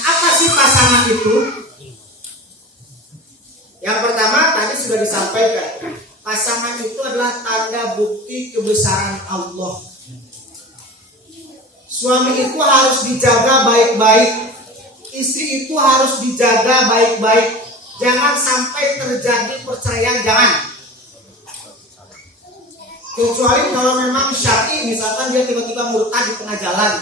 Apa sih pasangan itu? Yang pertama tadi sudah disampaikan, pasangan itu adalah tanda bukti kebesaran Allah. Suami itu harus dijaga baik-baik, istri itu harus dijaga baik-baik. Jangan sampai terjadi perceraian, jangan. Kecuali kalau memang syar'i, misalkan dia tiba-tiba murtad di tengah jalan.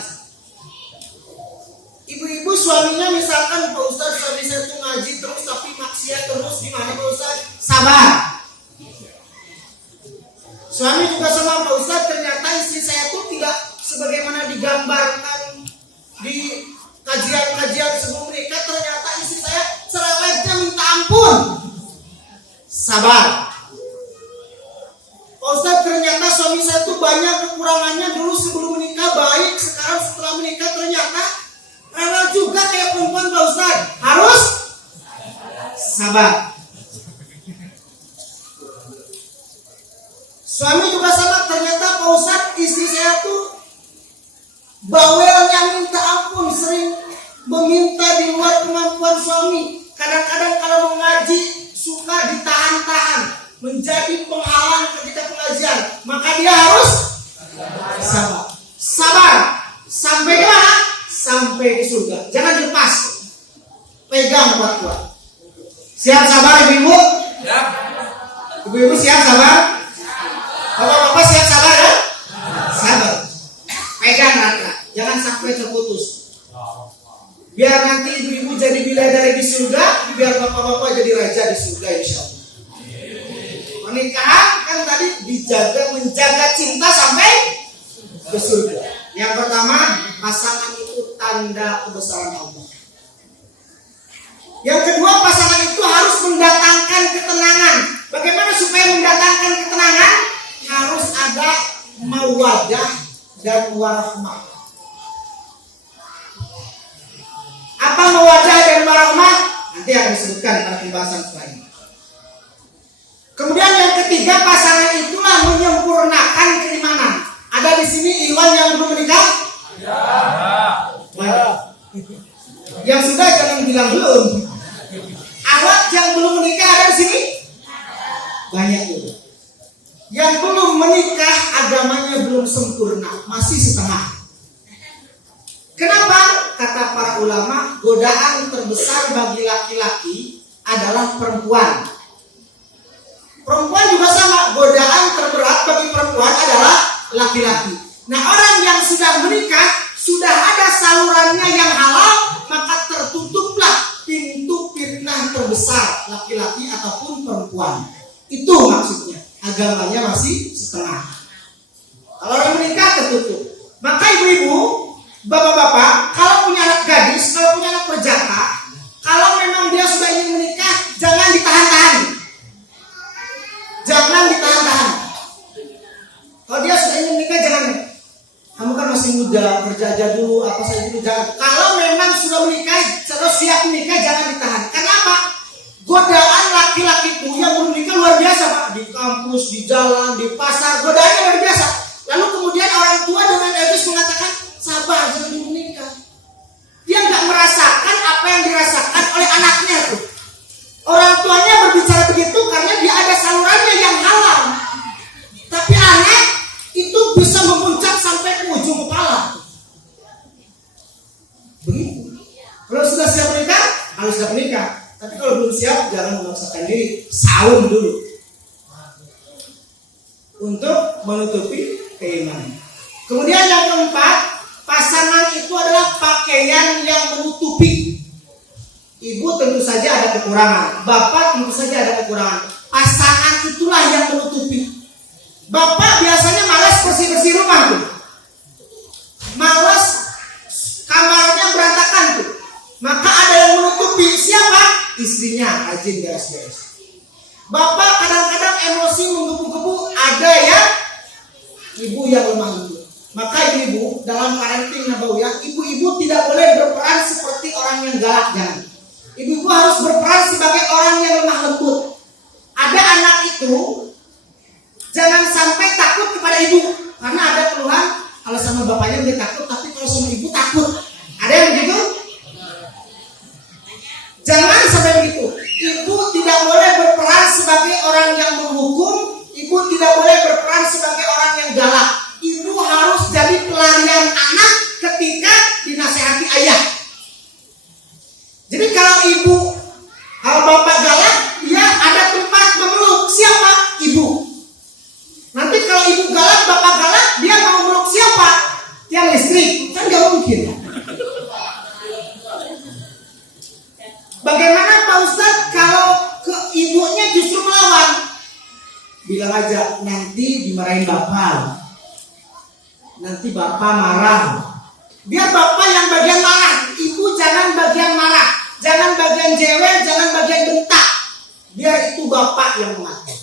Ibu-ibu suaminya misalkan, Pak Ustaz, suami saya itu ngaji terus tapi maksiat terus, gimana Pak Ustaz? Sabar. Suami juga sama Pak Ustaz, ternyata istri saya itu tidak sebagaimana digambarkan di kajian-kajian sebelum menikah, ternyata istri saya cerewetnya minta ampun. Sabar. Pak Ustaz, ternyata suami saya itu banyak kekurangannya, dulu sebelum menikah baik, sekarang setelah menikah ternyata rela juga kayak perempuan Pak Ustaz. Harus sabar. Suami juga sama, ternyata Pak Ustaz istri saya tuh bawelnya minta ampun, sering meminta di luar kemampuan suami. Kadang-kadang kalau mau ngaji suka ditahan-tahan, menjadi penghalang ketika pengajian. Maka dia harus sabar. Sabar sampai ke mana? Sampai ke surga. Jangan dilepas. Pegang kuat-kuat. Siap sabar ibu-ibu? Siap. Ibu-ibu siap sabar? Bapak-bapak siap sabar ya? Sabar. Pegang rata. Jangan sampai terputus. Biar nanti ibu-ibu jadi bidadari di surga, biar bapak-bapak jadi raja di surga insyaallah. Pernikahan kan tadi dijaga, menjaga cinta sampai ke surga. Yang pertama, pasangan itu tanda kebesaran Allah. Yang kedua, pasangan itu harus mendatangkan ketenangan. Bagaimana supaya mendatangkan ketenangan? Harus ada mawaddah dan warahmah. Apa mawaddah dan warahmah? Nanti akan disebutkan pada pembahasan selanjutnya. Kemudian yang ketiga, pasangan itulah menyempurnakan keimanan. Ada di sini Iwan yang belum menikah? Ya. Yang sudah jangan bilang belum. Awak yang belum menikah ada di sini? Banyak juga. Yang belum menikah agamanya belum sempurna, masih setengah. Kenapa? Kata para ulama, godaan terbesar bagi laki-laki adalah perempuan. Perempuan juga sama, godaan terberat bagi perempuan adalah laki-laki. Nah, orang yang sudah menikah, sudah ada salurannya yang halal, maka tertutuplah pintu fitnah terbesar laki-laki ataupun perempuan. Itu maksudnya, agamanya masih setengah. Kalau orang menikah tertutup. Maka ibu-ibu, bapak-bapak, kalau punya anak gadis, kalau punya anak perjaka, kalau memang dia sudah ingin menikah, jangan ditahan-tahan. Jangan ditahan-tahan. Kalau dia sudah ingin menikah, jangan. Kamu kan masih muda, kerja aja dulu, apa saja dulu, jangan. Kalau memang sudah menikah, terus siap menikah, jangan ditahan. Kenapa? Godaan laki-laki itu yang belum menikah luar biasa, Pak. Di kampus, di jalan, di pasar, godaannya luar biasa. Lalu kemudian orang tua dengan egois mengatakan, sabar, jangan dulu menikah. Dia nggak merasakan apa yang dirasakan oleh anaknya tuh. Orang tuanya berbicara begitu karena dia ada salurannya yang halal. Tapi anak itu bisa memuncak sampai ke ujung kepala. Begitu. Kalau sudah siap menikah, harus siap menikah. Tapi kalau belum siap, jangan memaksakan diri. Saum dulu untuk menutupi keimanan. Kemudian yang keempat, pasangan itu adalah pakaian yang menutupi. Ibu tentu saja ada kekurangan, bapak tentu saja ada kekurangan. Pasangan itulah yang menutupi. Bapak biasanya malas bersih-bersih rumah tuh, malas kamarnya berantakan tuh. Maka ada yang menutupi. Siapa? Istrinya rajin beres-beres. Bapak kadang-kadang emosi menggebu-gebu, ada ya ibu yang lemah lembut. Maka ibu dalam parenting nabawiyah, ibu-ibu tidak boleh berperan seperti orang yang galak, jangan. Ibu-ibu harus berperan sebagai orang yang lemah lembut. Ada anak itu jangan sampai takut kepada ibu, karena ada keluhan kalau sama bapaknya dia takut, tapi kalau sama ibu takut. Ada yang begitu? dimarahin bapak. Nanti bapak marah. Biar bapak yang bagian marah, ibu jangan bagian marah, jangan bagian jewer, jangan bagian bentak. Biar itu bapak yang mengatur.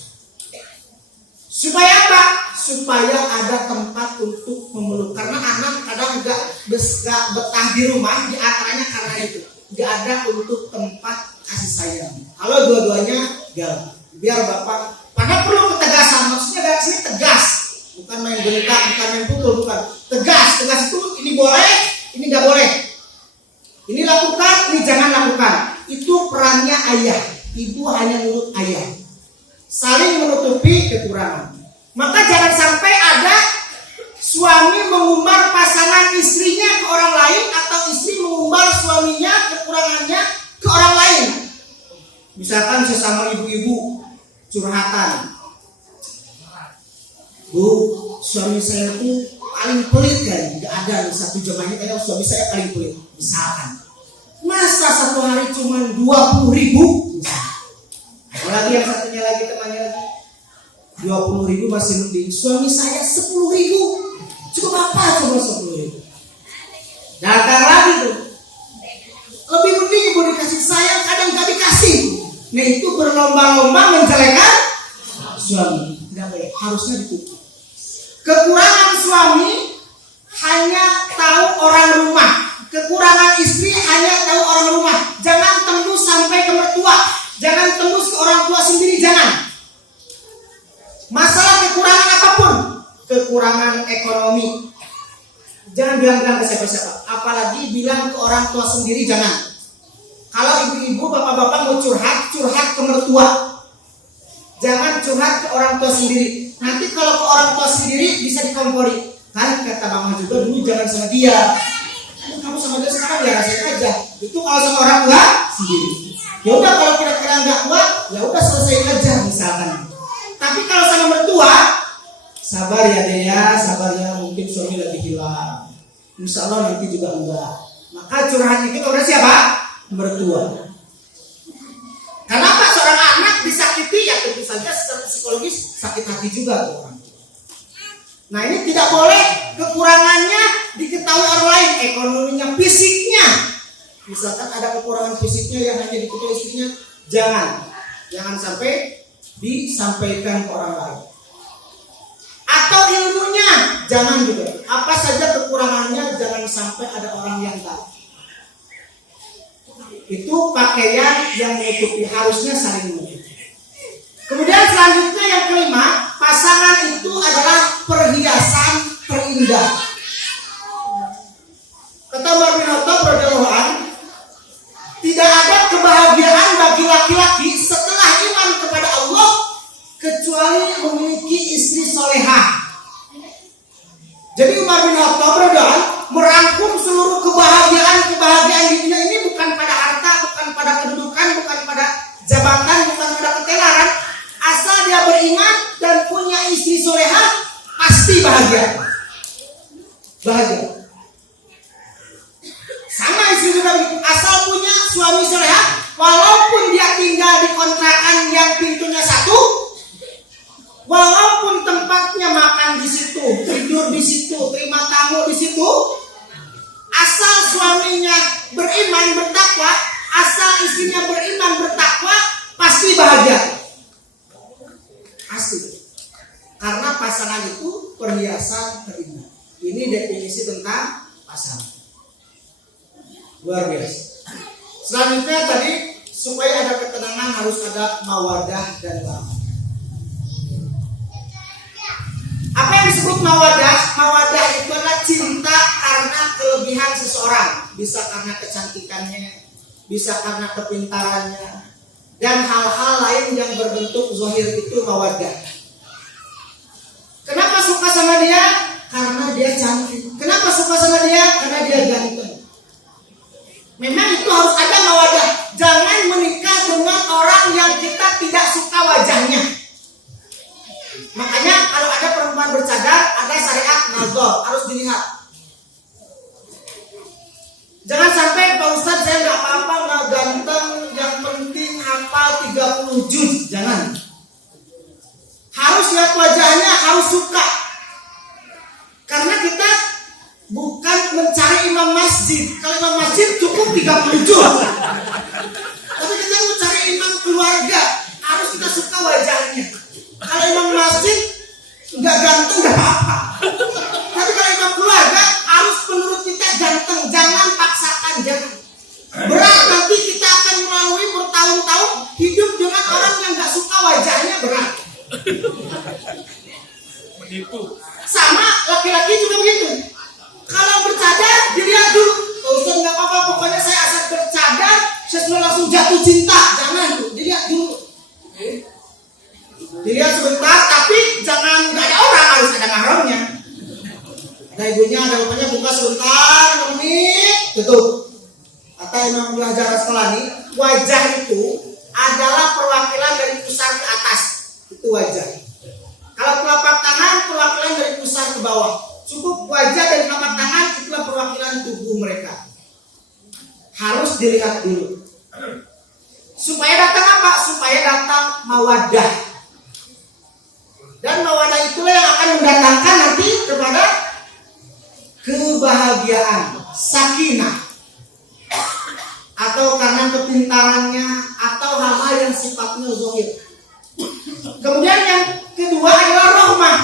Supaya apa? Supaya ada tempat untuk memeluk. Karena anak kadang nggak betah di rumah, di antaranya karena itu nggak ada untuk tempat kasih sayang. Kalau dua-duanya galak, biar bapak. Karena perlu ketegasan. Maksudnya dari sini tegas. Bukan main bentak, bukan main pukul, bukan. Tegas itu ini boleh, ini nggak boleh. Ini lakukan, ini jangan lakukan. Itu perannya ayah. Ibu hanya nurut ayah. Saling menutupi kekurangan. Maka jangan sampai ada suami mengumbar pasangan istrinya ke orang lain atau istri mengumbar suaminya kekurangannya ke orang lain. Misalkan sesama ibu-ibu curhatan. Bu, suami saya tuh paling pelit kan, nggak ada satu jemaahnya kayak suami saya paling pelit. Misalkan, masa satu hari cuma 20.000? Apalagi yang satunya lagi temannya lagi 20.000 masih mending. Suami saya 10.000. Cukup apa coba 10.000? Datang lagi tuh. Lebih mending ibu dikasih sayang, kadang nggak dikasih. Nah itu berlomba-lomba menjelekan suami. Tidak boleh, harusnya ditutup. Kekurangan suami hanya tahu orang rumah. Kekurangan istri hanya tahu orang rumah. Jangan tembus sampai ke mertua. Jangan tembus ke orang tua sendiri, jangan. Masalah kekurangan apapun, kekurangan ekonomi, jangan bilang-bilang ke siapa-siapa. Apalagi bilang ke orang tua sendiri, jangan. Kalau ibu-ibu, bapak-bapak mau curhat ke mertua. Jangan curhat ke orang tua sendiri. Nanti kalau ke orang tua sendiri bisa dikompori. Kan kata mama juga dulu jangan sama dia. Kamu sama dia sekarang ya rasain aja. Itu kalau sama orang tua sendiri. Ya udah kalau kira-kira nggak kuat, ya udah selesai aja misalkan. Tapi kalau sama mertua, sabar ya deh ya, sabar ya. Mungkin suami lagi hilang. Insya Allah nanti juga enggak. Maka curhat itu kepada siapa? Mertua. Kenapa seorang anak disakiti? Ya tentu saja secara psikologis sakit hati juga orang tua. Nah ini tidak boleh kekurangannya diketahui orang lain, ekonominya, fisiknya. Misalkan ada kekurangan fisiknya yang hanya diketahui istrinya, jangan sampai disampaikan ke orang lain. Atau ilmunya, jangan juga. Apa saja kekurangannya, jangan sampai ada orang yang tahu. Itu pakaian yang menutupi, harusnya saling menutupi. Kemudian selanjutnya yang kelima, pasangan itu adalah perhiasan terindah. Kata Umar bin Khattab radhiyallahu anhu, tidak ada kebahagiaan bagi laki-laki setelah iman kepada Allah kecuali memiliki istri solehah. Jadi Umar bin Khattab radhiyallahu anhu merangkum seluruh kebahagiaan di dunia ini bukan pada harta, bukan pada kedudukan, bukan pada jabatan, bukan pada ketenaran. Asal dia beriman dan punya istri solehah, pasti bahagia. Sama istri juga, asal punya suami solehah, walaupun dia tinggal di kontrakan yang pintunya satu, walaupun tempatnya makan di situ, tidur di situ, terima tamu di situ, asal suaminya beriman bertakwa, asal istrinya beriman bertakwa, pasti bahagia. Pasti. Karena pasangan itu perhiasan terindah. Ini definisi tentang pasangan. Luar biasa. Selanjutnya tadi, supaya ada ketenangan harus ada mawadah dan warahmah. Apa yang disebut mawadah? Mawadah itu adalah cinta karena kelebihan seseorang. Bisa karena kecantikannya, bisa karena kepintarannya, dan hal-hal lain yang berbentuk zahir itu mawadah. Kenapa suka sama dia? Karena dia cantik. Kenapa suka sama dia? Karena dia ganteng. Memang itu harus ada mawadah. Jangan menikah dengan orang yang kita tidak suka wajahnya. Makanya kalau ada perempuan bercadar, ada syariat nazar, harus dilihat. Jangan sampai Pak Ustadz saya nggak apa-apa, nggak ganteng, yang penting hafal 30 juz. Jangan. Harus lihat wajahnya, harus suka masjid. Kalau imam masjid cukup 37. Tapi kita mau cari imam keluarga, harus kita suka wajahnya. Kalau imam masjid nggak ganteng nggak apa-apa. Tapi kalau imam keluarga harus menurut kita ganteng. Jangan paksakan, jangan. Berat, nanti kita akan melalui bertahun-tahun hidup dengan orang yang nggak suka wajahnya, berat. Menipu. Sama laki-laki juga begitu. Kalau bercadar dilihat dulu. Ustaz nggak apa-apa, pokoknya saya asal bercadar, saya sudah langsung jatuh cinta. Jangan, dilihat dulu. Dilihat sebentar, tapi jangan nggak ada orang, harus ada mahramnya. Ada ibunya, ada bapaknya, buka sebentar, menit, tutup. Kata Imam Belajar Asqalani, wajah itu adalah perwakilan dari pusar ke atas. Itu wajah. Kalau telapak tangan, perwakilan dari pusar ke bawah. Cukup wajah dan telapak tangan, itulah perwakilan tubuh mereka. Harus dilihat dulu. Supaya datang apa? Supaya datang mawaddah. Dan mawaddah itulah yang akan mendatangkan nanti kepada kebahagiaan, sakinah. Atau karena kepintarannya, atau hal-hal yang sifatnya zahir. Kemudian yang kedua adalah rahmah.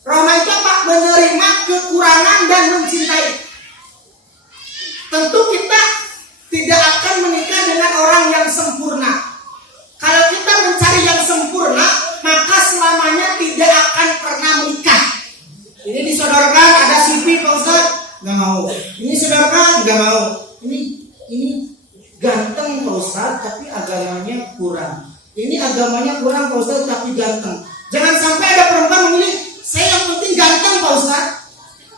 Rahmah itu apa? Menerima kekurangan dan mencintai. Tentu kita tidak akan menikah dengan orang yang sempurna. Kalau kita mencari yang sempurna, maka selamanya tidak akan pernah menikah. Ini disodorkan, ada CV Pak Ustaz, nggak mau. Ini disodorkan, nggak mau. Ini ganteng Pak Ustaz, tapi agamanya kurang. Ini agamanya kurang Pak Ustaz, tapi ganteng. Jangan sampai ada perempuan memilih, saya yang penting ganteng Pak Ustaz.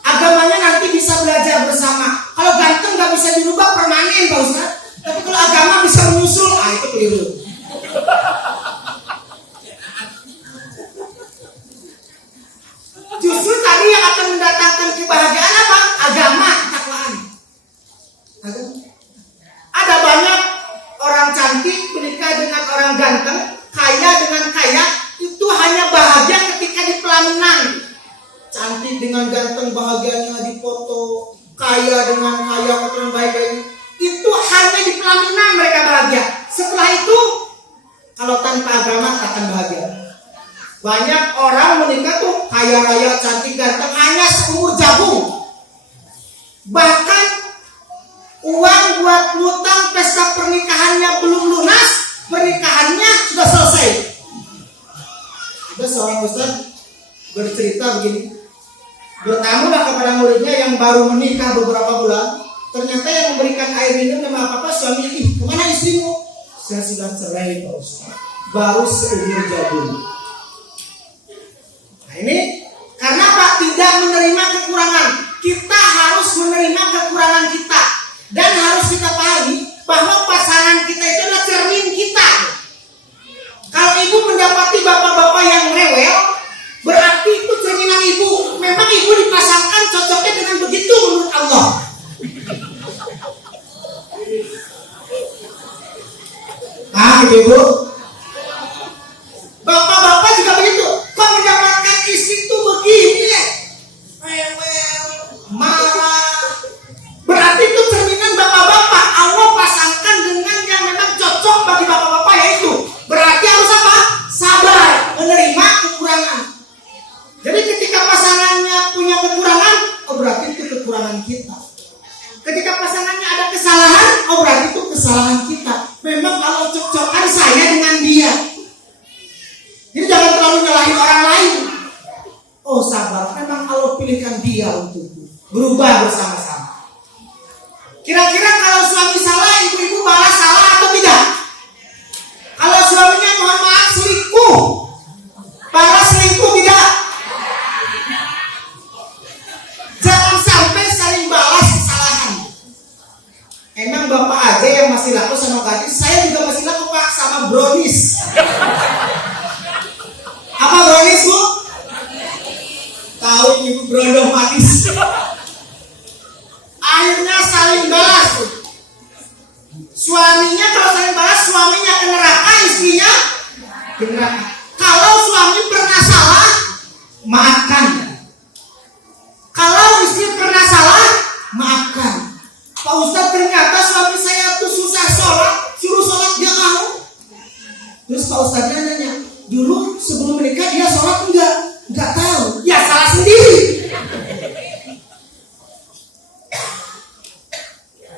Agamanya nanti bisa belajar bersama. Kalau ganteng nggak bisa dirubah permanen Pak Ustaz. Tapi kalau agama bisa menyusul, itu keliru. Justru tadi yang akan mendatangkan kebahagiaan apa? Agama, ketakwaan. Ada banyak orang cantik menikah dengan orang ganteng, kaya dengan kaya, itu hanya bahagia ketika di pelaminan. Cantik dengan ganteng bahagianya di foto, kaya dengan kaya keturunan baik-baik, itu hanya di pelaminan mereka bahagia. Setelah itu, kalau tanpa agama tak akan bahagia. Banyak orang menikah tuh kaya raya, cantik, ganteng, hanya seumur jagung. Bahkan uang buat ngutang pesta pernikahannya belum lunas, pernikahannya sudah selesai. Ada seorang ustaz bercerita begini, bertamulah kepada muridnya yang baru menikah beberapa bulan. Ternyata yang memberikan air minum sama apa-apa suaminya, kemana istrimu? Saya sudah cerai Pak Ustaz, baru seumur jagung. Nah ini karena Pak tidak menerima kekurangan. Kita harus menerima kekurangan kita. Dan harus kita pahami bahwa pasangan kita itu adalah cermin kita. Kalau ibu mendapati bapak-bapak yang rewel, berarti itu cerminan ibu. Memang ibu dipasangkan cocoknya dengan begitu menurut Allah. Ibu. Bapak-bapak juga begitu. Kok mendapatkan istri itu begini ya? Rewel, marah. Berarti itu cerminan bapak-bapak. Allah pasangkan dengan yang memang cocok bagi bapak-bapak, yaitu berarti harus apa? Sabar, menerima kekurangan. Jadi ketika pasangannya punya kekurangan, berarti itu kekurangan kita. Ketika pasangannya ada kesalahan, berarti itu kesalahan kita. Memang Allah cocokkan saya dengan dia. Jadi jangan terlalu nyalahin orang lain. Sabar, memang Allah pilihkan dia untukku. Berubah bersama-sama. Kira-kira kalau suami salah, ibu-ibu balas salah atau tidak? Kalau suaminya mohon maaf selingkuh, balas selingkuh tidak? Jangan sampai saling balas kesalahan. Emang bapak aja yang masih laku sama gadis, saya juga masih laku Pak sama brownies. Apa brownies Bu? Tahu ibu berondong manis. Akhirnya saling balas tuh. Suaminya kalau saling balas, suaminya ke neraka, istrinya ke neraka. Kalau suami pernah salah, maafkan. Kalau istri pernah salah, maafkan.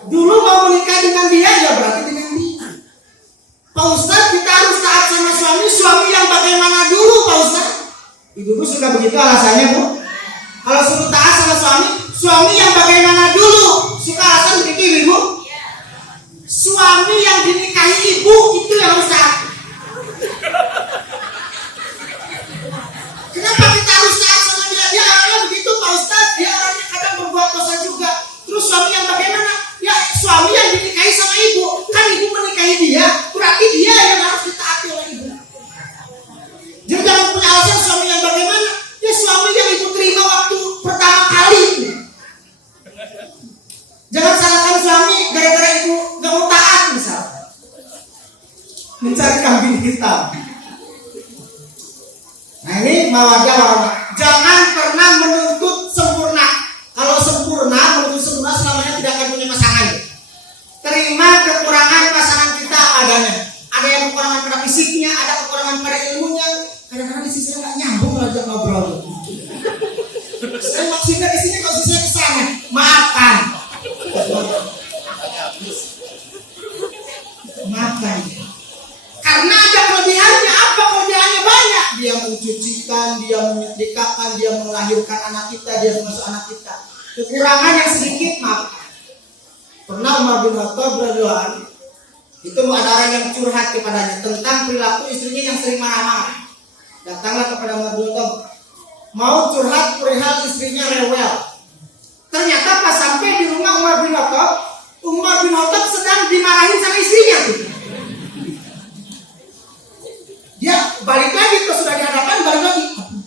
Dulu mau menikah dengan dia, ya berarti dengan dia. Pak Ustadz, kita harus taat sama suami yang bagaimana dulu Pak Ustadz? Ibu suka begitu alasannya Bu? Kalau suruh taat sama suami yang bagaimana dulu? Suka alasan begitu Ibu? Suami yang dinikahi ibu itu yang harus taat. Kenapa kita harus taat sama dia? Dia orangnya begitu Pak Ustadz, dia orangnya kadang berbuat dosa juga. Terus suami yang bagaimana? Ya suami yang dinikahi sama ibu, kan ibu menikahi dia, berarti dia yang harus ditaati oleh ibu. Jadi jangan punya alasan suami yang bagaimana? Ya suami yang ibu terima waktu pertama kali. Jangan salahkan suami gara-gara ibu gak mau taat misalnya. Mencari kambing hitam. Nah ini mawadah warahmah. Jangan pernah menuntut sempurna. Kalau sempurna, menuntut sempurna selamanya tidak akan punya pasangan. Terima kekurangan pasangan kita adanya. Ada yang kekurangan pada fisiknya, ada kekurangan pada ilmunya. Kadang-kadang di sisi saya nggak nyambung aja ngobrol. Saya maksudnya di sini kalau saya kesana, maafkan. Maafkan. Karena ada kelebihannya. Apa kelebihannya? Banyak. Dia mencucikan, dia menyetrikakan, dia melahirkan anak kita, dia mengasuh anak kita. Kekurangan yang sedikit, maafkan. Pernah Umar bin Khattab radhiyallahu anhu itu ada orang yang curhat kepadanya tentang perilaku istrinya yang sering marah-marah. Datanglah kepada Umar bin Khattab, mau curhat perihal istrinya rewel. Ternyata pas sampai di rumah Umar bin Khattab sedang dimarahin sama istrinya tuh. Dia balik lagi, pas sudah dihadapkan balik lagi.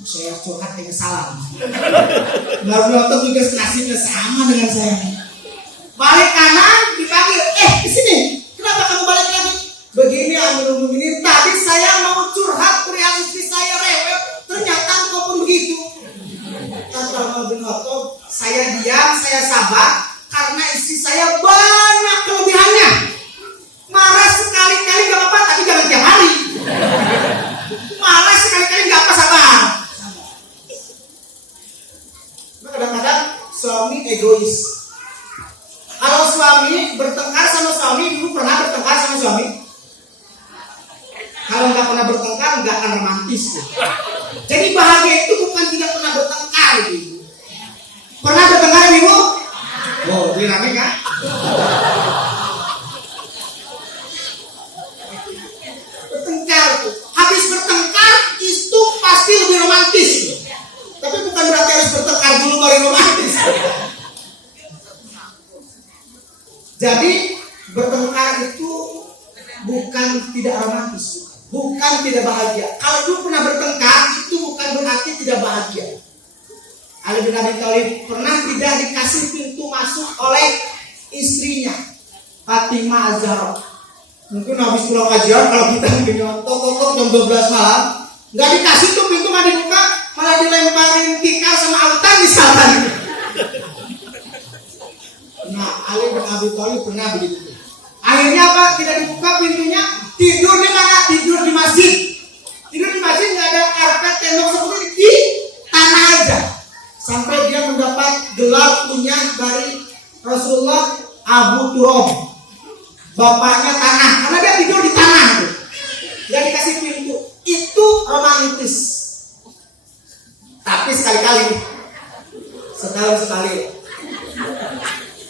Saya curhat dengan salah. Umar bin Khattab juga nasibnya sama dengan saya. Balik kanan dipanggil, di sini. Kenapa kamu balik lagi? Begini Amirul Mukminin, tadi saya mau curhat perihal istri saya rewel, ternyata engkau pun begitu. Kata Umar bin Khattab, saya diam, saya sabar karena istri saya banyak kelebihannya. Marah sekali-kali gak apa-apa, tapi jangan tiap hari. Marah sekali-kali gak apa, sabar. Kadang-kadang suami egois. Kalau suami bertengkar sama suami, dulu pernah bertengkar sama suami? Kalau nggak pernah bertengkar, nggak akan romantis. Jadi bahagia itu bukan tidak pernah bertengkar, Ibu. Pernah bertengkar, Ibu? Oh, dirame kan? Bertengkar tuh. Habis bertengkar itu pasti lebih romantis. Tapi bukan berarti harus bertengkar dulu baru romantis. Jadi bertengkar itu bukan tidak romantis, bukan tidak bahagia. Kalau dulu pernah bertengkar itu bukan berarti tidak bahagia. Ali bin Abi Thalib pernah tidak dikasih pintu masuk oleh istrinya Fatimah Az-Zahra. Mungkin habis pulang kajian kalau kita dengan tok jam 12 malam nggak dikasih tuh pintu nggak dibuka, malah dilemparin tikar sama autan misalkan. Nah, Ali bin Abi Thalib pernah begitu. Akhirnya apa? Tidak dibuka pintunya. Tidur di mana? Tidur di masjid. Tidur di masjid nggak ada karpet, tembok seperti di tanah aja. Sampai dia mendapat gelar kunyah dari Rasulullah, Abu Turab. Bapaknya tanah, karena dia tidur di tanah. Dia dikasih pintu. Itu romantis. Tapi sekali-kali, setahun sekali.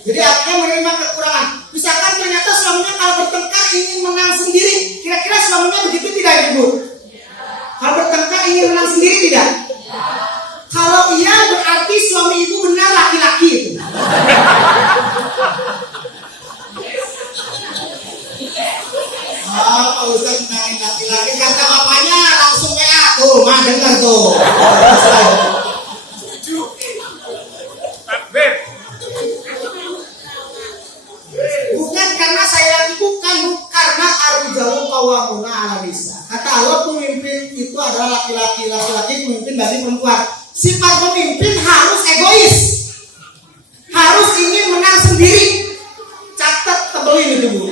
Jadi akhirnya menerima kekurangan. Misalkan ternyata suaminya kalau bertengkar ingin menang sendiri. Kira-kira suaminya begitu tidak, Ibu? Kalau bertengkar ingin menang sendiri tidak? Kalau iya berarti suami ibu benar laki-laki itu. Oh, Pak Ustaz menangin laki-laki. Kata bapaknya langsung WA. Tuh, mah dengar tuh. Bukan karena saya lagi, bukan karena ar-rijalu qawwamuna 'ala nisa. Kata Allah, pemimpin itu adalah laki-laki, laki-laki pemimpin bagi perempuan. Sifat pemimpin harus egois, harus ingin menang sendiri. Catat, tebelin itu, Bu.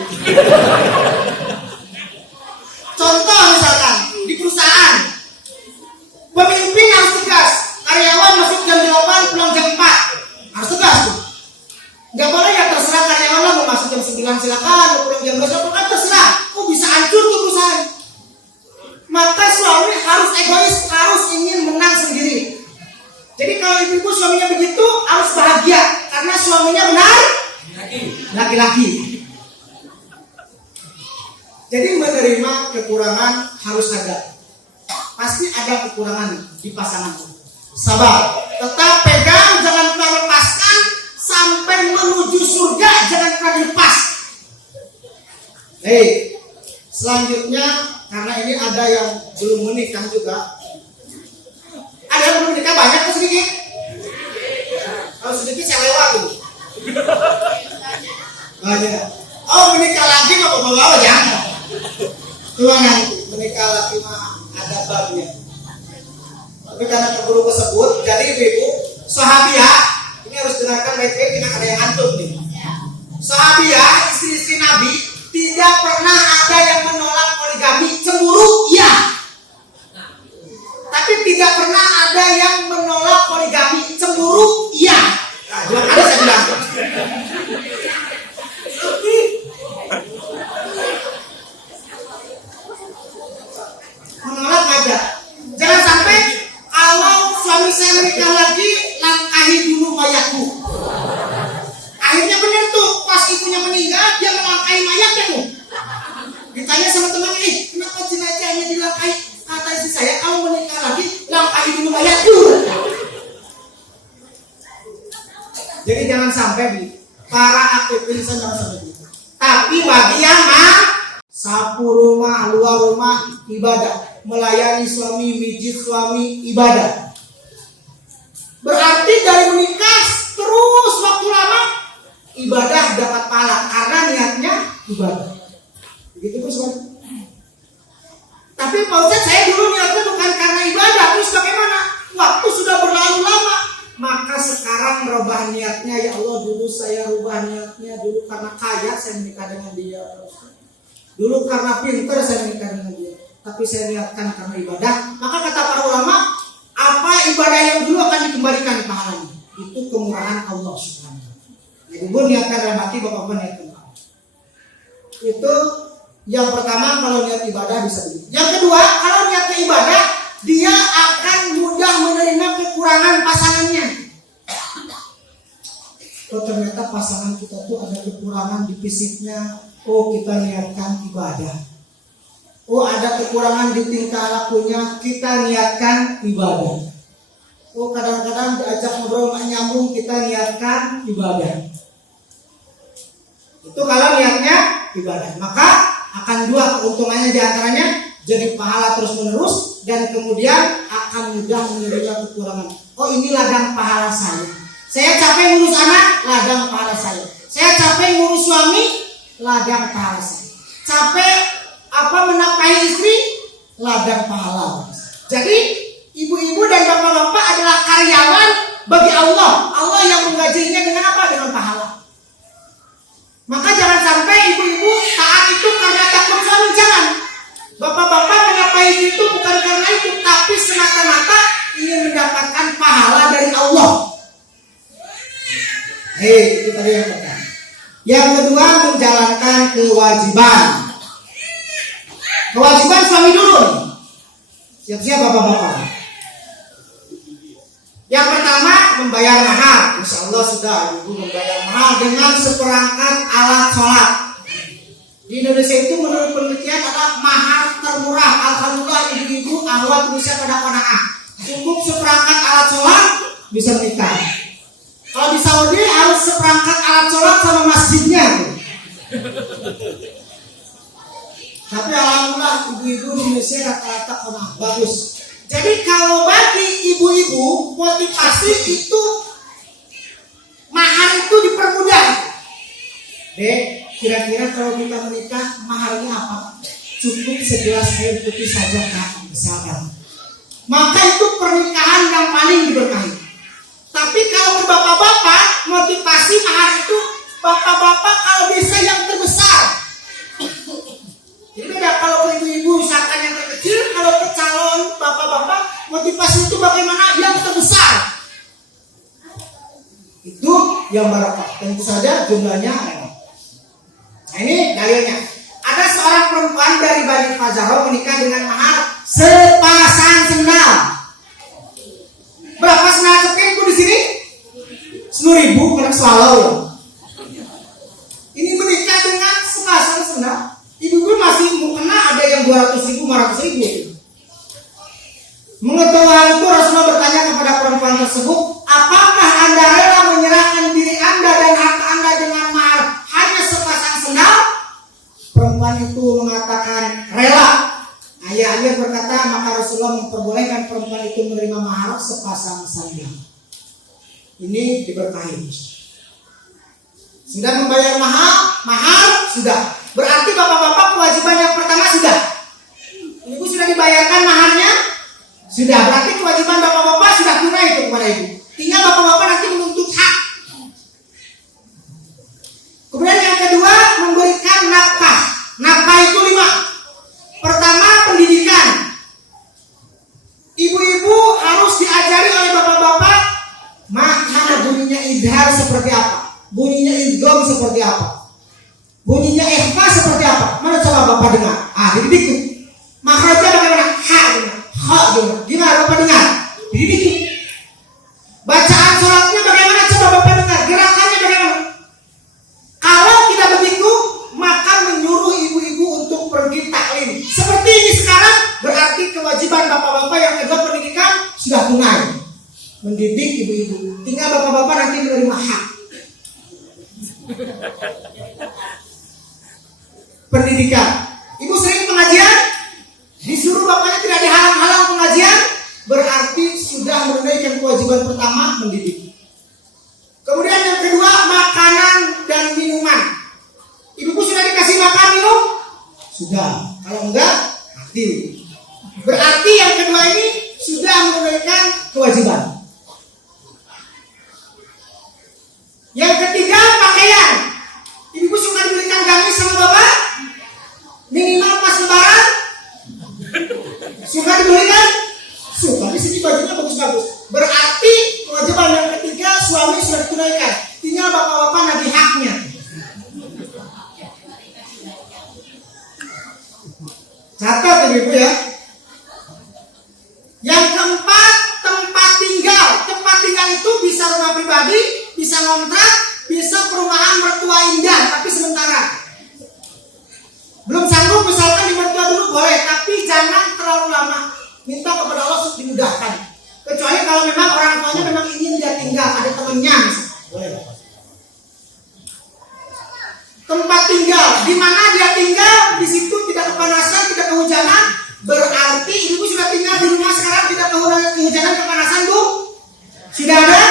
Contoh misalkan di perusahaan, pemimpin harus tegas. Karyawan masuk jam 8, pulang jam 4, harus tegas tuh. Gak boleh ya terserah karyawan lah mau 9 silakan, mau pulang jam 12 kan terserah. Oh bisa hancur tuh perusahaan. Maka suami harus egois, harus ingin menang sendiri. Jadi kalau ibu suaminya begitu harus bahagia karena suaminya benar laki-laki. Jadi menerima kekurangan harus ada. Pasti ada kekurangan di pasangan. Sabar, tetap pegang, jangan pernah lepaskan sampai menuju surga, jangan pernah lepas. Selanjutnya karena ini ada yang belum menikah juga. Ada yang belum menikah banyak atau sedikit? Kalau sedikit saya lewat tuh. Oh menikah lagi nggak bawa-bawa jangan. Tuhan nanti menikah lagi mah ada babnya. Tapi karena keburu kesebut, jadi ibu sahabiah ini harus dengarkan baik-baik, tidak ada yang ngantuk nih. Sahabiah istri-istri Nabi tidak pernah ada yang menolak poligami. Cemburu iya, tapi tidak pernah ada yang menolak poligami. Cemburu iya. Nah, jangan ada saya bilang. Menolak aja. Jangan sampai kalau suami saya menikah lagi, langkahi dulu mayatku. Akhirnya benar tuh, pas ibunya meninggal dia melangkahi mayatnya tuh. Ditanya sama temannya, kenapa jenazahnya dilangkahi? Kata istri saya, kalau menikah lagi, langkahi dulu mayatku. Jadi jangan sampai para aktivis jangan sampai. Tapi bagi yang sapu rumah, luar rumah, ibadah. Melayani suami, mijit suami, ibadah. Berarti dari menikah terus waktu lama ibadah dapat pahala karena niatnya ibadah. Begitu pun suami. Tapi Pak Ustaz, saya dulu niatnya bukan karena ibadah, terus bagaimana? Waktu sudah berlalu lama, maka sekarang rubah niatnya. Ya Allah, dulu saya rubah niatnya, dulu karena kaya saya menikah dengan dia. Dulu karena pintar saya menikah dengan dia. Tapi saya niatkan karena ibadah. Maka kata para ulama, apa ibadah yang dulu akan dikembalikan pahalanya. Itu kemurahan Allah Subhanahu wa taala. Ibu niatkan dalam hati, bapak niatkan. Itu yang pertama, kalau niat ibadah bisa begitu. Yang kedua, kalau niatnya ibadah, dia akan mudah menerima kekurangan pasangannya. Oh ternyata pasangan kita tuh ada kekurangan di fisiknya. Oh kita niatkan ibadah. Oh ada kekurangan di tingkah lakunya, kita niatkan ibadah. Oh kadang-kadang diajak ngobrol gak nyambung, kita niatkan ibadah. Itu kalau niatnya ibadah. Maka akan dua keuntungannya, diantaranya jadi pahala terus menerus, dan kemudian akan mudah menerima kekurangan. Oh ini ladang pahala saya. Saya capek ngurus anak, ladang pahala saya. Saya capek ngurus suami, ladang pahala saya. Capek menafkahi istri, ladang pahala. Jadi ibu-ibu dan bapak-bapak adalah karyawan bagi Allah. Allah yang menggajinya dengan apa? Dengan pahala. Maka jangan sampai ibu-ibu taat itu karena takut suami, jangan. Bapak-bapak menafkahi istri itu bukan karena itu, tapi semata-mata ingin mendapatkan pahala dari Allah. Itu tadi yang pertama. Yang kedua, menjalankan kewajiban. Kewajiban suami dulu. Siap-siap bapak-bapak. Yang pertama, membayar mahar. Insya Allah sudah ibu membayar mahar dengan seperangkat alat sholat. Di Indonesia itu menurut penelitian adalah mahar termurah. Alhamdulillah ibu-ibu ahwat bisa pada qanaah. Cukup seperangkat alat sholat bisa menikah. Kalau di Saudi harus seperangkat alat sholat sama masjidnya. Tapi alhamdulillah ibu-ibu Indonesia rata-rata qanaah, bagus. Jadi kalau bagi ibu-ibu motivasi itu mahar itu dipermudah. Dek, kira-kira kalau kita menikah maharnya apa? Cukup segelas air putih saja Kak, misalkan. Maka itu pernikahan yang paling diberkahi. Tapi kalau ke bapak-bapak, motivasi mahar itu bapak-bapak kalau bisa yang terbesar. Jadi beda kalau ke ibu-ibu misalkan yang terkecil, kalau ke calon bapak-bapak motivasi itu bagaimana yang terbesar. Itu yang barokah. Tentu saja jumlahnya Nah, ini dalilnya. Ada seorang perempuan dari Bani Fazarah menikah dengan mahar sepasang sendal. Berapa sendal cepinku di sini? 10.000 karena selalu. Ini menikah dengan sepasang sendal. Ibu-ibu masih mau kena ada yang 200.000, 500.000. Mengetahui hal itu Rasulullah bertanya kepada perempuan tersebut, apakah Anda rela menyerahkan diri Anda dan harta Anda dengan mahar hanya sepasang sendal? Perempuan itu mengatakan rela. Ayah Amir berkata, maka Rasulullah memperbolehkan perempuan itu menerima mahar sepasang sandal. Ini diberkahi. Sudah membayar mahar sudah. Berarti bapak-bapak kewajiban yang pertama sudah. Ibu sudah dibayarkan maharnya? Sudah. Berarti kewajiban bapak-bapak sudah tunai itu kepada ibu. Tinggal bapak-bapak nanti menuntut hak. Kemudian yang kedua, memberikan nafkah. Nafkah itu 5. Pertama, pendidikan. Ibu-ibu harus diajari oleh bapak-bapak mana bunyinya idhar seperti apa, bunyinya idgham seperti apa, bunyinya ikhfa seperti apa. Mana coba bapak dengar? Dididik. Makhrajnya bagaimana? Ha dengar, ha dengar. Gimana bapak dengar? Dididik. Bacaan sholatnya bagaimana? Coba bapak dengar. Gerakannya bagaimana? Kalau tidak begitu, maka menyuruh ibu-ibu untuk pergi taklim. Seperti ini sekarang, berarti kewajiban bapak-bapak yang kedua pendidikan sudah tunai. Mendidik ibu-ibu. Tinggal bapak-bapak nanti menerima hak. Pendidikan. Ibu sering pengajian, disuruh bapaknya tidak dihalang-halang pengajian, berarti sudah menunaikan kewajiban pertama, mendidik. Kemudian yang kedua, makanan dan minuman. Ibu sudah dikasih makan minum? Sudah. Kalau enggak, mati. Berarti yang kedua ini sudah menunaikan kewajiban. Yang ketiga, pakaian. Ibu suka dibelikan gamis sama bapak? Minimal pas lebaran? Suka dibelikan? Suka. Di sini bajunya bagus-bagus. Berarti kewajiban yang ketiga suami sudah ditunaikan. Tinggal bapak-bapak nagih haknya. Catat ibu ya. Yang keempat, tempat tinggal. Tempat tinggal itu bisa rumah pribadi, bisa kontrak, bisa perumahan mertua indah, tapi sementara. Belum sanggup misalkan di mertua dulu boleh, tapi jangan terlalu lama. Minta kepada Allah untuk dimudahkan. Kecuali kalau memang orang tuanya memang ingin dia tinggal, ada temannya, boleh. Tempat tinggal, di mana dia tinggal, di situ tidak kepanasan, tidak kehujanan, berarti ibu sudah tinggal di rumah sekarang tidak kehujanan, kepanasan, Bu? Sudah ada?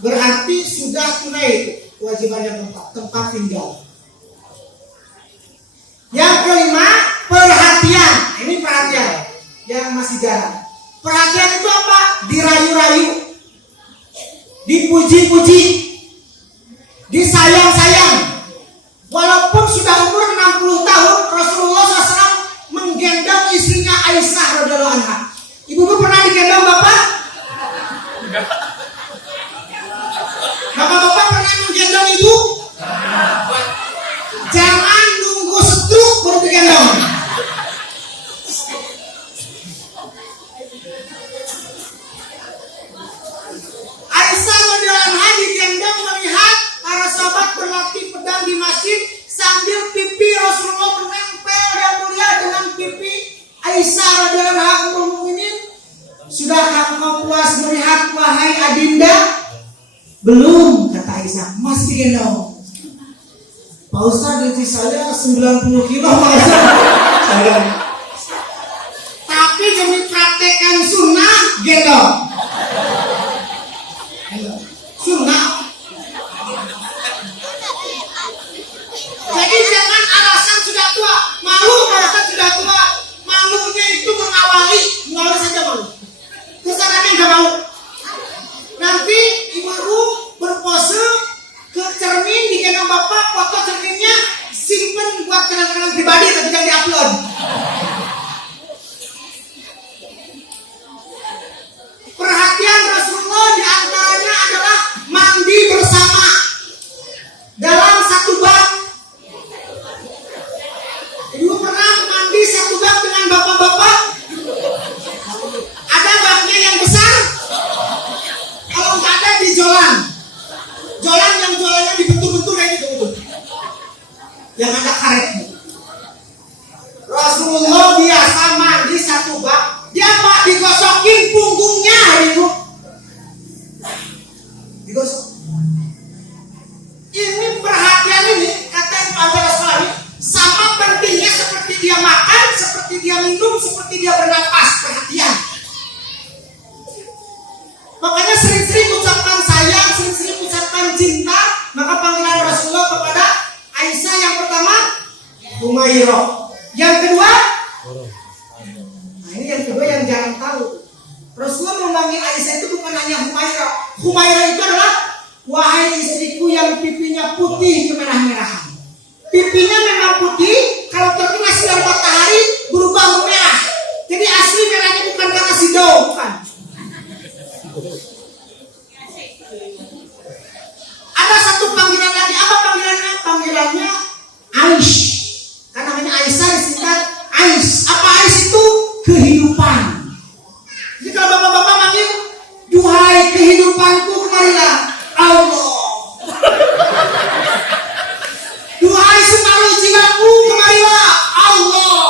Berarti sudah tunai kewajiban yang tempat tinggal. Yang kelima, perhatian. Ini perhatian yang masih jarang. Perhatian itu apa? Dirayu-rayu, dipuji-puji, disayang-sayang. Walaupun sudah umur 60 tahun, Rasulullah SAW menggendong istrinya Aisyah radhiyallahu anha. Ibu pernah digendong bapak? Bapak-bapak pernah menggendong ibu? Jangan nunggu setruk baru digendong. Aisyah radhiyallahu anha digendong melihat para sahabat berlatih pedang di masjid sambil pipi Rasulullah menempel dan mulia dengan pipi Aisyah radhiyallahu anha ummul mukminin. Sudahkah engkau puas melihat wahai adinda? Belum, kata Aisyah, masih digendong. Pak Ustaz, itu saya 90 kilo Pak Ustaz. Tapi demi praktekan sunnah gendong. Sunnah. Jadi jangan alasan sudah tua, malu alasan sudah tua, malunya itu mengawali saja malu. Kesadaran nggak mau. Nanti ibu-ibu berpose ke cermin digendong bapak, foto cerminnya simpen buat kenang-kenang pribadi tapi jangan diupload. Perhatian Rasulullah diantaranya adalah mandi bersama dalam satu bak. yang ada karetnya. Rasulullah biasa mandi satu bak, dia pak digosokin punggungnya itu, digosok. Ini perhatian ini kata Abu Aswari sama pentingnya seperti dia makan, seperti dia minum, seperti dia bernapas. Perhatian. Makanya sering-sering ucapkan sayang, sering-sering ucapkan cinta. Maka panggilan Rasulullah kepada Aisyah yang pertama Humairah, yang kedua ini yang kedua yang jangan tahu. Rasulullah memanggil Aisyah itu bukan hanya Humairah. Humairah itu adalah wahai istriku yang pipinya putih kemerah-merahan. Pipinya memang putih, kalau terkena sinar matahari berubah merah. Jadi asli merahnya bukan karena sidau, bukan. Ada satu panggilan lagi, apa panggilannya? Panggilannya Aish. Kan namanya Aisyah disingkat Aish. Apa Aish itu? Kehidupan. Jadi kalau bapak-bapak manggil, duhai kehidupanku, kemarilah Allah. Duhai separuh jiwaku, kemarilah Allah.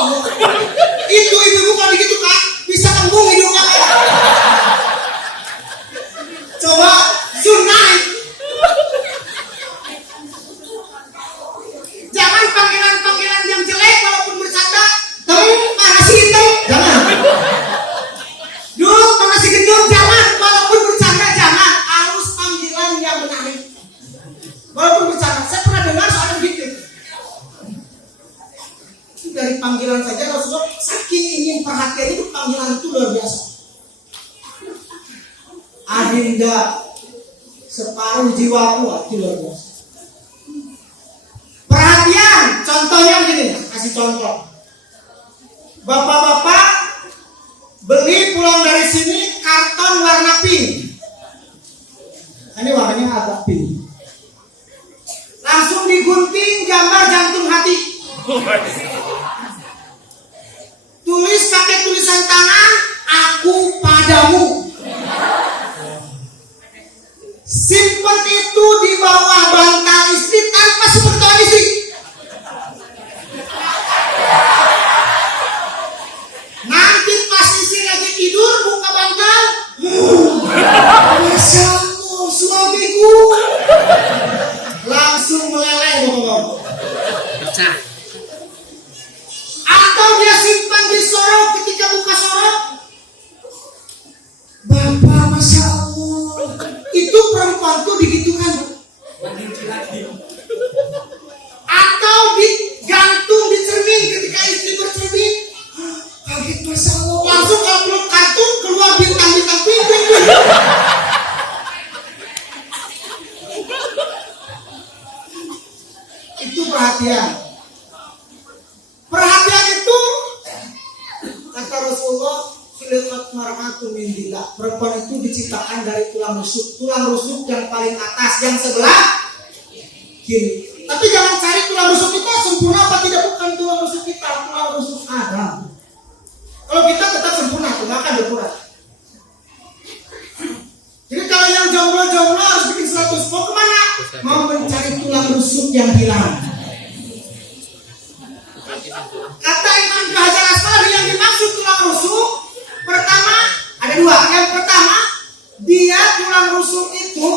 Itu ibu bukan begitu kan? Bisa tembung hidupnya kan? Coba sunnah. Jangan panggilan-panggilan yang jelek walaupun bercanda. Tapi mana sih itu? Jangan. Dulu mana sih gendut? Jangan. Walaupun bercanda jangan. Harus panggilan yang menarik. Walaupun bercanda. Saya pernah dengar soal begitu. Dari panggilan saja Rasulullah saking ingin perhatian itu, panggilan itu luar biasa. Adinda separuh jiwaku, itu luar biasa. Perhatian, contohnya begini, kasih contoh. Bapak-bapak beli pulang dari sini karton warna pink. Ini warnanya agak pink. Langsung digunting gambar jantung hati. Tulis pakai tulisan tangan, aku padamu. Simpen itu di bawah bantal istri tanpa sepengetahuan istri. Nanti pas istri lagi tidur buka bantal, Masya Allah suamiku, langsung meleleh bapak-bapak. Atau dia simpan di sorok, ketika buka sorok, Bapak Masya Allah, itu perempuan tuh digitukan. Atau digantung di cermin ketika istri bercermin, kaget Masya Allah, langsung kalau belum kartun keluar bintang-bintang pink. Itu perhatian. Perhatian itu kata Rasulullah, khilqat mar'atun min dillah. Perempuan itu diciptakan dari tulang rusuk yang paling atas, yang sebelah kiri. Tapi jangan cari tulang rusuk kita sempurna apa tidak, bukan tulang rusuk kita, tulang rusuk Adam. Kalau kita tetap sempurna, itu akan berkurang. Jadi kalau yang jomblo harus bikin 100, mau kemana? Mau mencari tulang rusuk yang hilang. Kata Imam Ibnu Hajar Asqalani, yang dimaksud tulang rusuk pertama ada dua. Yang pertama, dia tulang rusuk itu